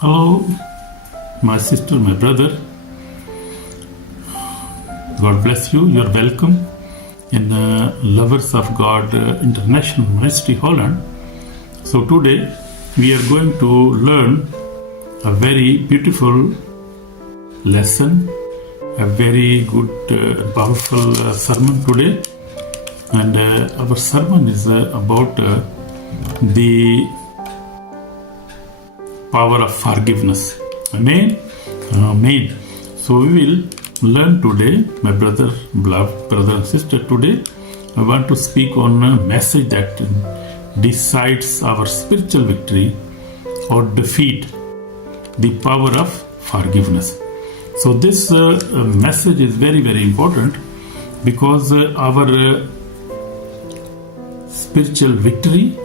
Hello, my sister, my brother. God bless you. You're welcome in Lovers of God International Ministry, Holland. So today we are going to learn a very beautiful lesson, a very good, powerful sermon today. And our sermon is about the power of forgiveness. Amen. Amen. So we will learn today, my brother, beloved brother and sister. Today I want to speak on a message that decides our spiritual victory or defeat, the power of forgiveness. So this message is very, very important because our spiritual victory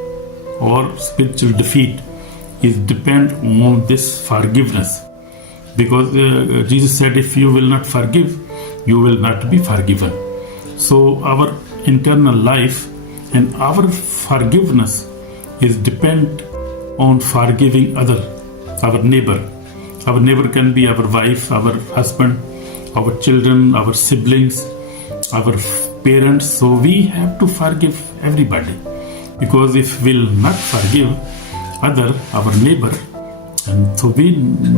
or spiritual defeat is depend on this forgiveness, because Jesus said, if you will not forgive, you will not be forgiven. So our internal life and our forgiveness is depend on forgiving our neighbor. Our neighbor can be our wife, our husband, our children, our siblings, our parents. So we have to forgive everybody, because if we'll not forgive our neighbor, and so we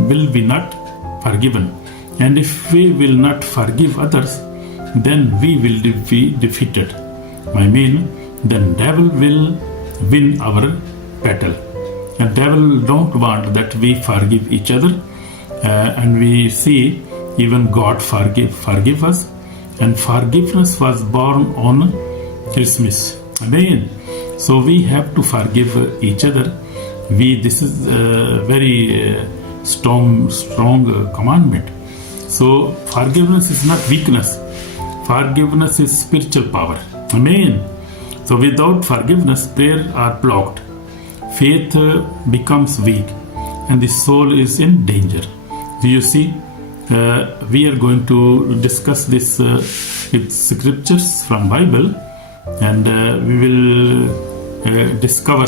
will be not forgiven. And if we will not forgive others, then we will be defeated. I mean, then devil will win our battle. And devil don't want that we forgive each other. And we see even God forgive us. And forgiveness was born on Christmas. Amen. So we have to forgive each other. This is a very strong commandment. So forgiveness is not weakness. Forgiveness is spiritual power. Amen. So without forgiveness, prayer are blocked. Faith becomes weak, and the soul is in danger. Do you see? We are going to discuss this with scriptures from Bible, and we will discover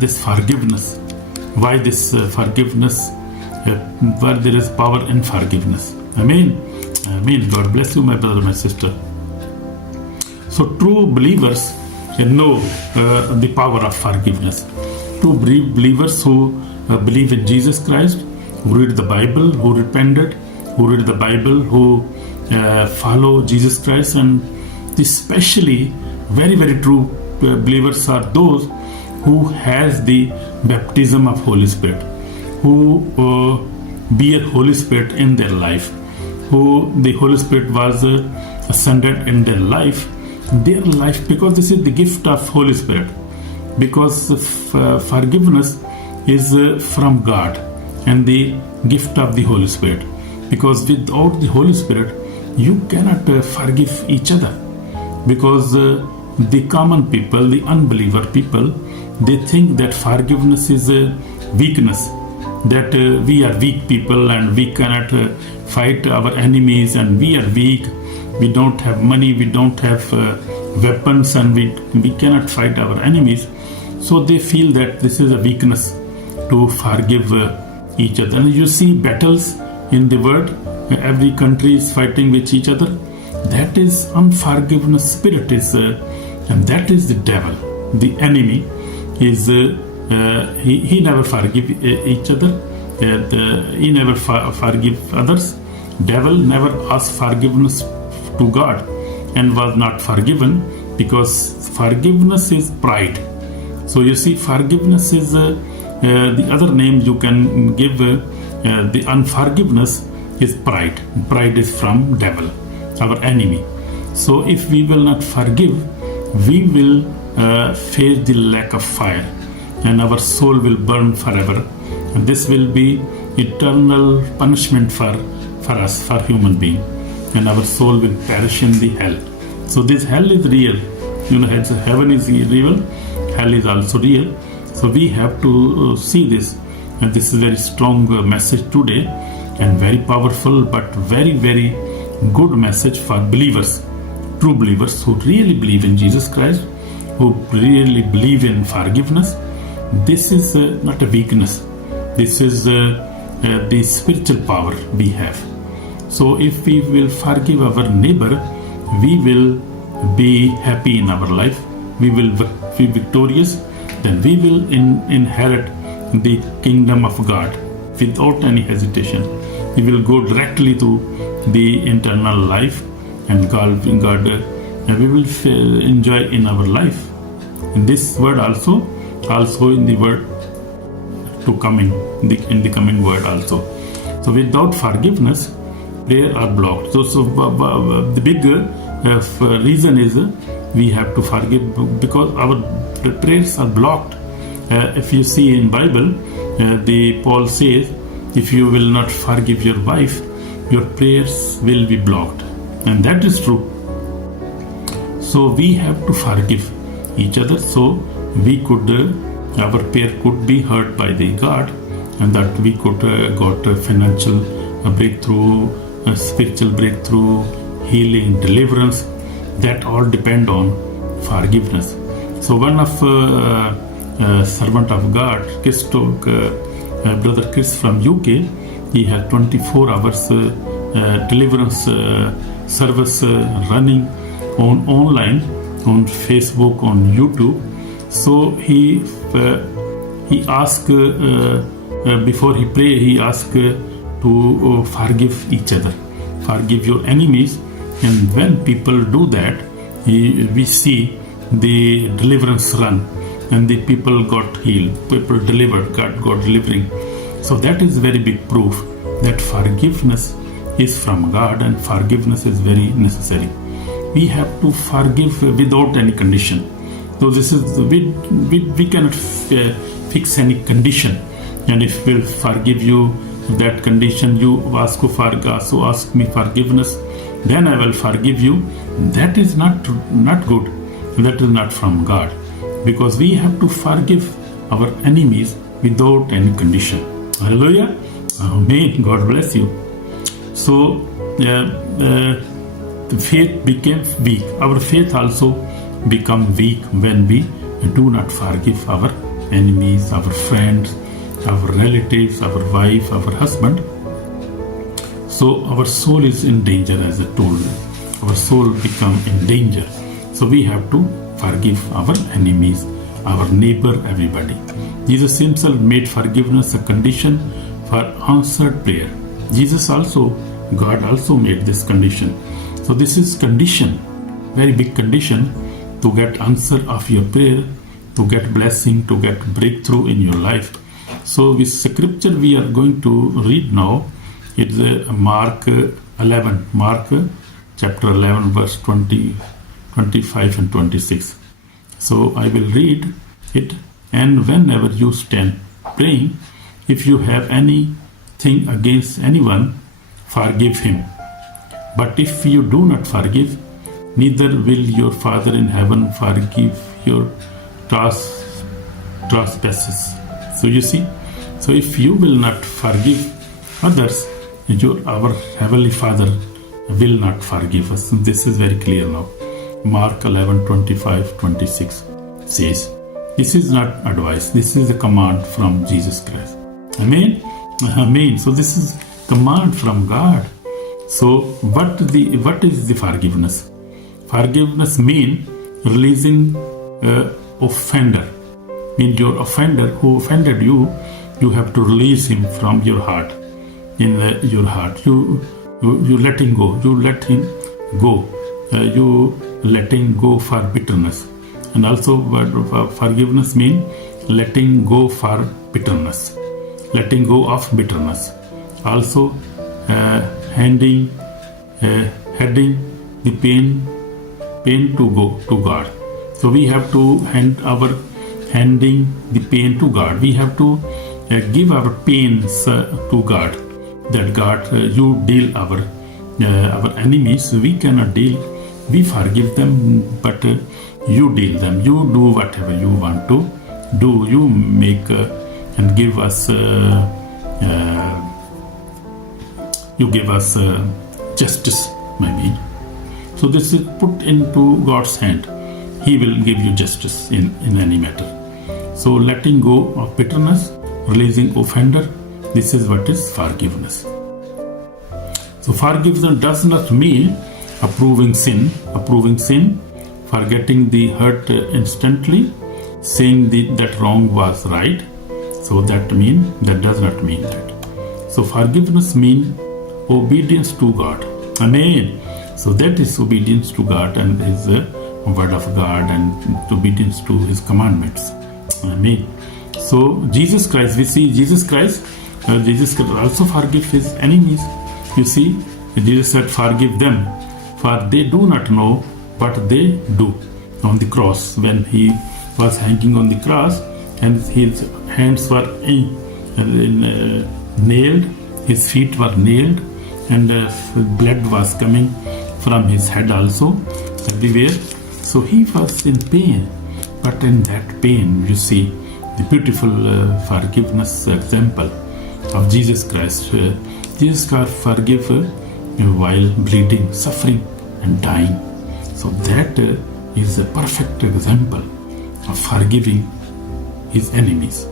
this forgiveness. Why this forgiveness? Where there is power in forgiveness. Amen. Amen. God bless you, my brother, my sister. So true believers know the power of forgiveness. True believers who believe in Jesus Christ, who read the Bible, who repented, who read the Bible, who follow Jesus Christ, and especially very, very true believers are those who has the baptism of Holy Spirit, who bear Holy Spirit in their life, who the Holy Spirit was ascended in their life, because this is the gift of Holy Spirit. Because forgiveness is from God and the gift of the Holy Spirit. Because without the Holy Spirit, you cannot forgive each other. Because the common people, the unbeliever people, they think that forgiveness is a weakness, that we are weak people and we cannot fight our enemies, and we are weak, we don't have money, we don't have weapons, and we cannot fight our enemies. So they feel that this is a weakness to forgive each other. And you see battles in the world, every country is fighting with each other. That is unforgiveness spirit, and that is the devil. The enemy is he never forgive each other. He never forgive others. Devil never asked forgiveness to God and was not forgiven, because forgiveness is pride. So you see, forgiveness is the other name you can give. The unforgiveness is pride. Pride is from devil, our enemy. So if we will not forgive, we will face the lack of fire, and our soul will burn forever. And this will be eternal punishment for us, for human being, and our soul will perish in the hell. So this hell is real. Heaven is real, hell is also real. So we have to see this, and this is a very strong message today, and very powerful, but very, very good message for believers, true believers who really believe in Jesus Christ, who really believe in forgiveness. This is not a weakness. This is the spiritual power we have. So if we will forgive our neighbor, we will be happy in our life. We will be victorious. Then we will inherit the kingdom of God without any hesitation. We will go directly to the eternal life, and God we will enjoy in our life. In this word also in the word to coming, in the coming word also. So without forgiveness, prayer are blocked. So the big reason is we have to forgive, because our prayers are blocked. If you see in Bible, the Paul says, if you will not forgive your wife, your prayers will be blocked, and that is true. So we have to forgive each other, so we could our prayer could be heard by the God, and that we could got a financial breakthrough, a spiritual breakthrough, healing, deliverance. That all depend on forgiveness. So one of servant of God, Brother Chris from UK, he had 24 hours deliverance service running online, on Facebook, on YouTube. So he asked, before he pray, he asked to forgive each other, forgive your enemies. And when people do that, we see the deliverance run, and the people got healed, people delivered, God got delivering. So that is very big proof that forgiveness is from God, and forgiveness is very necessary. We have to forgive without any condition. So this is we cannot fix any condition. And if we'll forgive you, that condition you ask me forgiveness, then I will forgive you. That is not good. That is not from God, because we have to forgive our enemies without any condition. Hallelujah. Amen. God bless you. So the faith became weak. Our faith also become weak when we do not forgive our enemies, our friends, our relatives, our wife, our husband. So our soul is in danger, as I told you. Our soul become in danger. So we have to forgive our enemies, our neighbor, everybody. Jesus himself made forgiveness a condition for answered prayer. God also made this condition. So this is condition, very big condition, to get answer of your prayer, to get blessing, to get breakthrough in your life. So this scripture we are going to read now, it's Mark 11, Mark chapter 11, verse 20, 25 and 26. So I will read it. And whenever you stand praying, if you have anything against anyone, forgive him. But if you do not forgive, neither will your Father in heaven forgive your trespasses. So you see, so if you will not forgive others, our Heavenly Father will not forgive us. This is very clear now. Mark 11, 25, 26 says, this is not advice, this is a command from Jesus Christ. Amen? Amen. So this is command from God. So what is the forgiveness? Forgiveness means releasing offender. Means your offender who offended you, you have to release him from your heart. In your heart, you letting go. You let him go. You letting go for bitterness. And also forgiveness means letting go for bitterness. Letting go of bitterness. Also heading the pain to God. So we have to handing the pain to God. We have to give our pains to God. That God, you deal our enemies. We cannot deal. We forgive them, but you deal them. You do whatever you want to do. You make and give us. You give us justice. I mean, so this is put into God's hand. He will give you justice in any matter. So letting go of bitterness, releasing offender. This is what is forgiveness. So forgiveness does not mean approving sin, forgetting the hurt instantly, saying that wrong was right. So that does not mean that. So forgiveness means obedience to God. Amen. So that is obedience to God and His word of God and obedience to His commandments. Amen. So Jesus Christ, we see Jesus Christ also forgive His enemies. You see, Jesus said, forgive them, for they do not know what they do. On the cross, when He was hanging on the cross and His hands were nailed, His feet were nailed, and blood was coming from His head also, everywhere. So He was in pain. But in that pain, you see the beautiful forgiveness example of Jesus Christ. Jesus Christ forgave while bleeding, suffering and dying. So that is a perfect example of forgiving His enemies.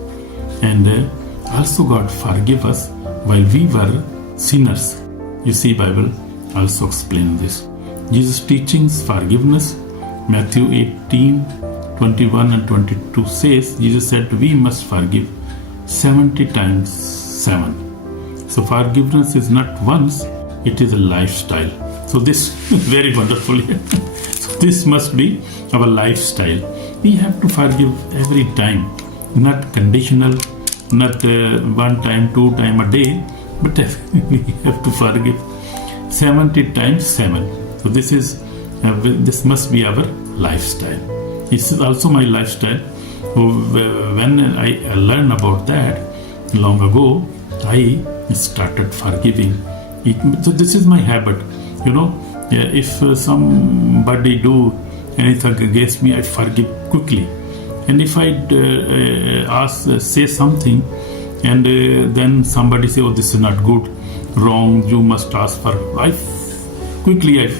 And also God forgave us while we were sinners. You see, Bible also explains this. Jesus' teachings, forgiveness, Matthew 18:21 and 22 says, Jesus said we must forgive 70 times 7. So forgiveness is not once, it is a lifestyle. So this is very wonderful. So this must be our lifestyle. We have to forgive every time, not conditional, not one time, two time a day, but we have to forgive 70 times 7. So this must be our lifestyle. This is also my lifestyle. When I learned about that long ago, I started forgiving. So this is my habit. If somebody do anything against me, I forgive quickly. And if I say something, and then somebody say, "Oh, this is not good, wrong. You must ask for." I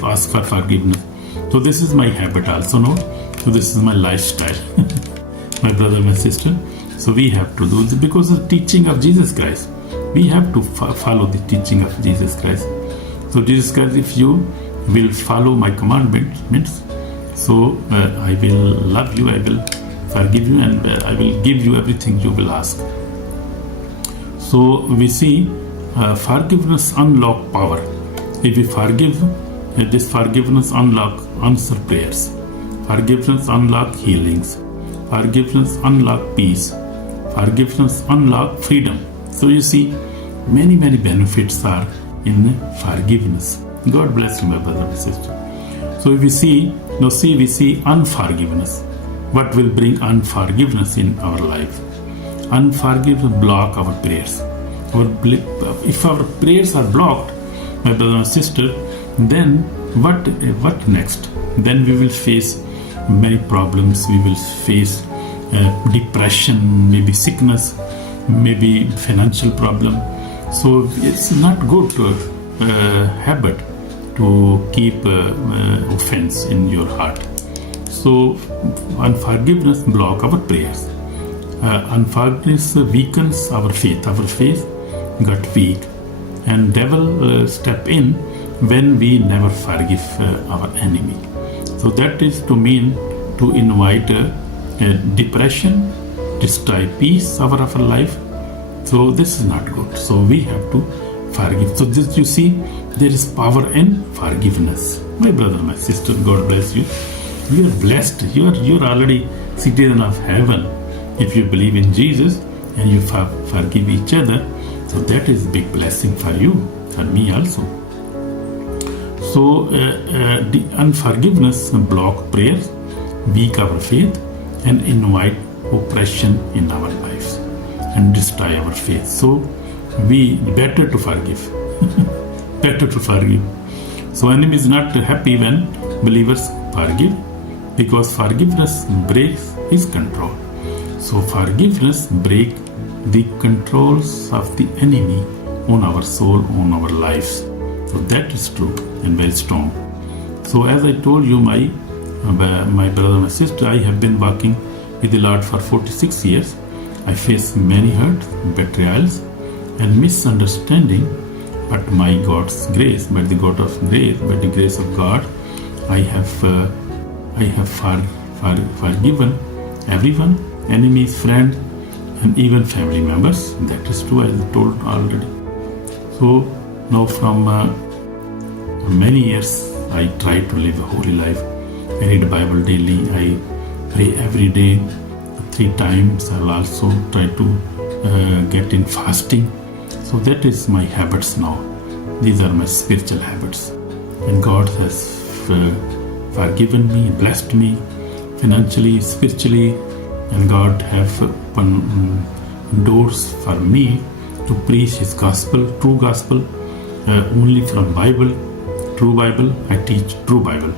ask for forgiveness. So this is my habit also, no? So this is my lifestyle, my brother, my sister. So we have to do this because of the teaching of Jesus Christ. We have to follow the teaching of Jesus Christ. So Jesus Christ, if you will follow my commandments, so I will love you, I will forgive you, and I will give you everything you will ask. So we see forgiveness unlock power. If we forgive, this forgiveness unlock answer prayers. Forgiveness unlock healings. Forgiveness unlock peace. Forgiveness unlock freedom. So you see, many benefits are in forgiveness. God bless you, my brother and sister. So if we see, we see unforgiveness. What will bring unforgiveness in our life? Unforgiveness block our prayers. If our prayers are blocked, my brother and sister, then what next? Then we will face many problems. We will face depression, maybe sickness, maybe financial problem. So it's not good habit to keep offense in your heart. So unforgiveness block our prayers. Unforgiveness weakens our faith. Our faith got weak, and devil step in when we never forgive our enemy. So that is to mean to invite depression, destroy peace of our life. So this is not good. So we have to forgive. So this, you see, there is power in forgiveness. My brother, my sister, God bless you. You are blessed. You are already citizen of heaven if you believe in Jesus and you forgive each other. So that is a big blessing for you, for me also. So the unforgiveness block prayers, weak our faith, and invite oppression in our lives and destroy our faith. So we better to forgive. Better to forgive. So enemy is not happy when believers forgive, because forgiveness breaks his control. So forgiveness break the controls of the enemy on our soul, on our lives. So that is true and very strong. So as I told you, my brother, my sister, I have been working with the Lord for 46 years. I face many hurts, betrayals, and misunderstanding. But by the grace of God, I have forgiven everyone, enemies, friends, and even family members. That is true, as I told already. So now from many years, I try to live a holy life. I read the Bible daily. I pray every day 3 times. I will also try to get in fasting. So that is my habits now. These are my spiritual habits. And God has forgiven me, blessed me financially, spiritually, and God have opened doors for me to preach His gospel, true gospel, only from Bible, true Bible. I teach true Bible.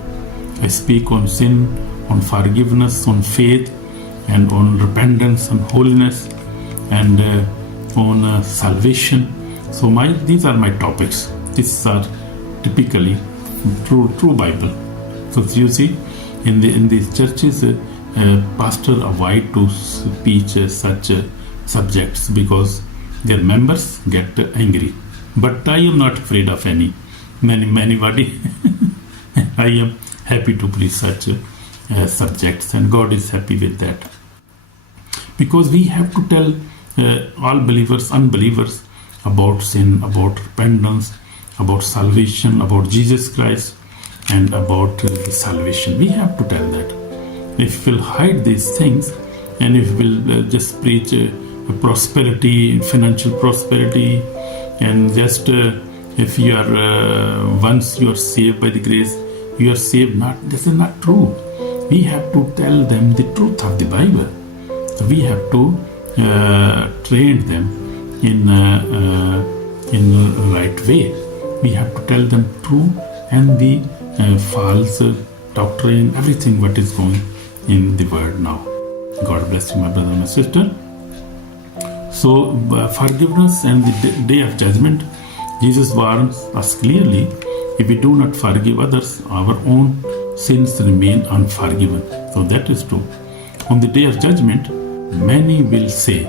I speak on sin, on forgiveness, on faith, and on repentance, on holiness, and on salvation. So these are my topics. These are typically true Bible. So you see, in these churches, pastor avoid to speak such subjects because their members get angry. But I am not afraid of anybody. I am happy to preach such subjects, and God is happy with that. Because we have to tell all believers, unbelievers, about sin, about repentance, about salvation, about Jesus Christ, and about salvation. We have to tell that. If we'll hide these things, and if we'll just preach prosperity, financial prosperity, and just if you are once you are saved by the grace, you are saved. This is not true. We have to tell them the truth of the Bible. So we have to train them in the right way. We have to tell them true and the false doctrine, everything what is going in the word now. God bless you, my brother and my sister. So forgiveness and the day of judgment, Jesus warns us clearly, if we do not forgive others, our own sins remain unforgiven. So that is true. On the day of judgment, many will say,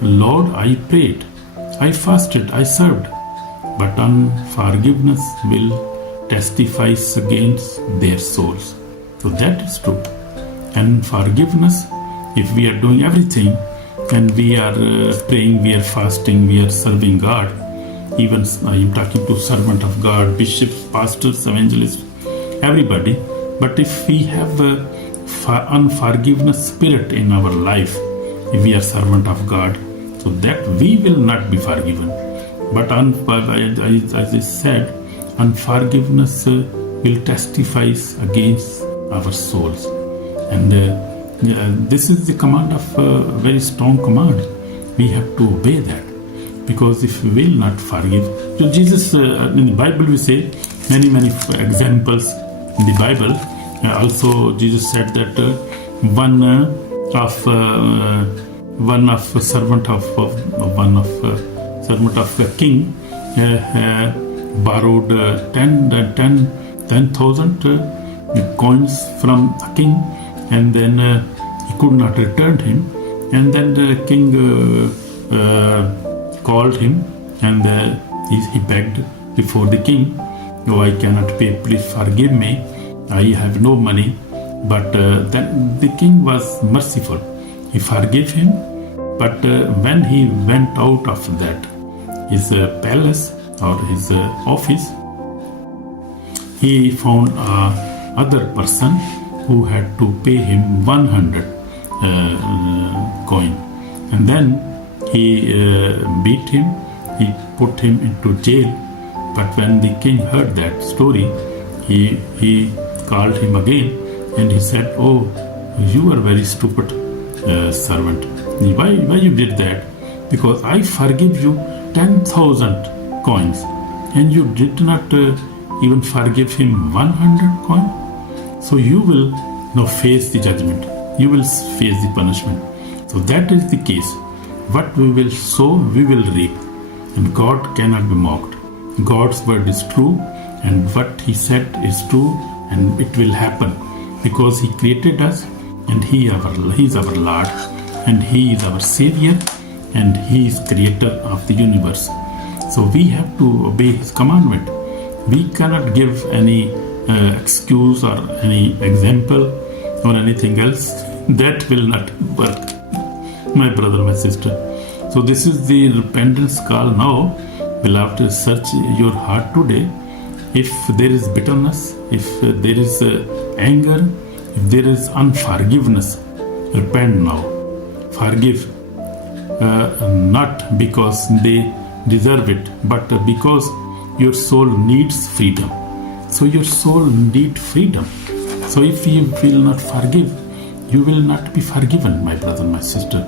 Lord, I prayed, I fasted, I served, but unforgiveness will testify against their souls. So that is true. And forgiveness, if we are doing everything, and we are praying, we are fasting, we are serving God, even I am talking to servant of God, bishops, pastors, evangelists, everybody. But if we have unforgiveness spirit in our life, if we are servant of God, so that we will not be forgiven. But as I said, unforgiveness will testify against our souls. And this is the command of very strong command. We have to obey that. Because if we will not forgive, so Jesus in the Bible we say many examples in the Bible. Also Jesus said that one of servant of a king borrowed 10,000 coins from a king, and then he could not return him, and then the king called him, and he begged before the king, "Oh, I cannot pay, please forgive me, I have no money." But then the king was merciful. He forgave him, but when he went out of that, his palace or his office, he found other person who had to pay him 100 coin, and then he beat him, he put him into jail. But when the king heard that story, he called him again, and he said, "Oh, you are very stupid servant. Why you did that? Because I forgive you 10,000 coins, and you did not even forgive him 100 coin. So you will now face the judgment. You will face the punishment." So that is the case. What we will sow, we will reap. And God cannot be mocked. God's word is true, and what He said is true, and it will happen. Because He created us, and He is our Lord. and He is our Savior, and He is Creator of the universe. So we have to obey His commandment. We cannot give any excuse or any example or anything else. That will not work, my brother, my sister. So this is the repentance call now. Beloved, search your heart today. If there is bitterness, if there is anger, if there is unforgiveness, repent now. Forgive, not because they deserve it, but because your soul needs freedom. So your soul needs freedom. So if you will not forgive, you will not be forgiven, my brother, my sister.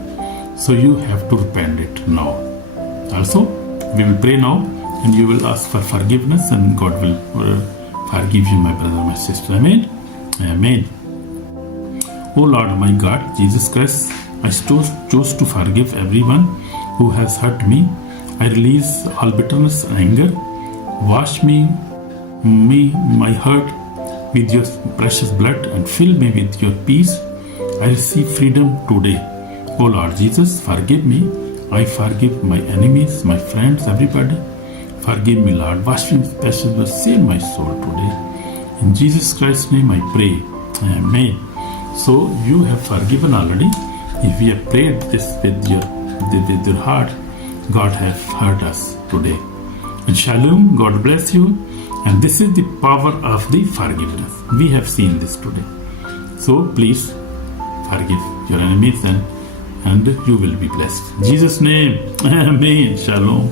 So you have to repent it now. Also, we will pray now, and you will ask for forgiveness, and God will forgive you, my brother, my sister. Amen. Amen. O Lord, my God, Jesus Christ, I choose to forgive everyone who has hurt me. I release all bitterness and anger. Wash my hurt with your precious blood and fill me with your peace. I receive freedom today. O Lord Jesus, forgive me. I forgive my enemies, my friends, everybody. Forgive me, Lord. Wash me with precious blood. Save my soul today. In Jesus Christ's name I pray. Amen. So you have forgiven already. If you have prayed this with your heart, God has heard us today. And Shalom, God bless you. And this is the power of the forgiveness. We have seen this today. So please forgive your enemies, and you will be blessed. In Jesus' name, Amen. Shalom.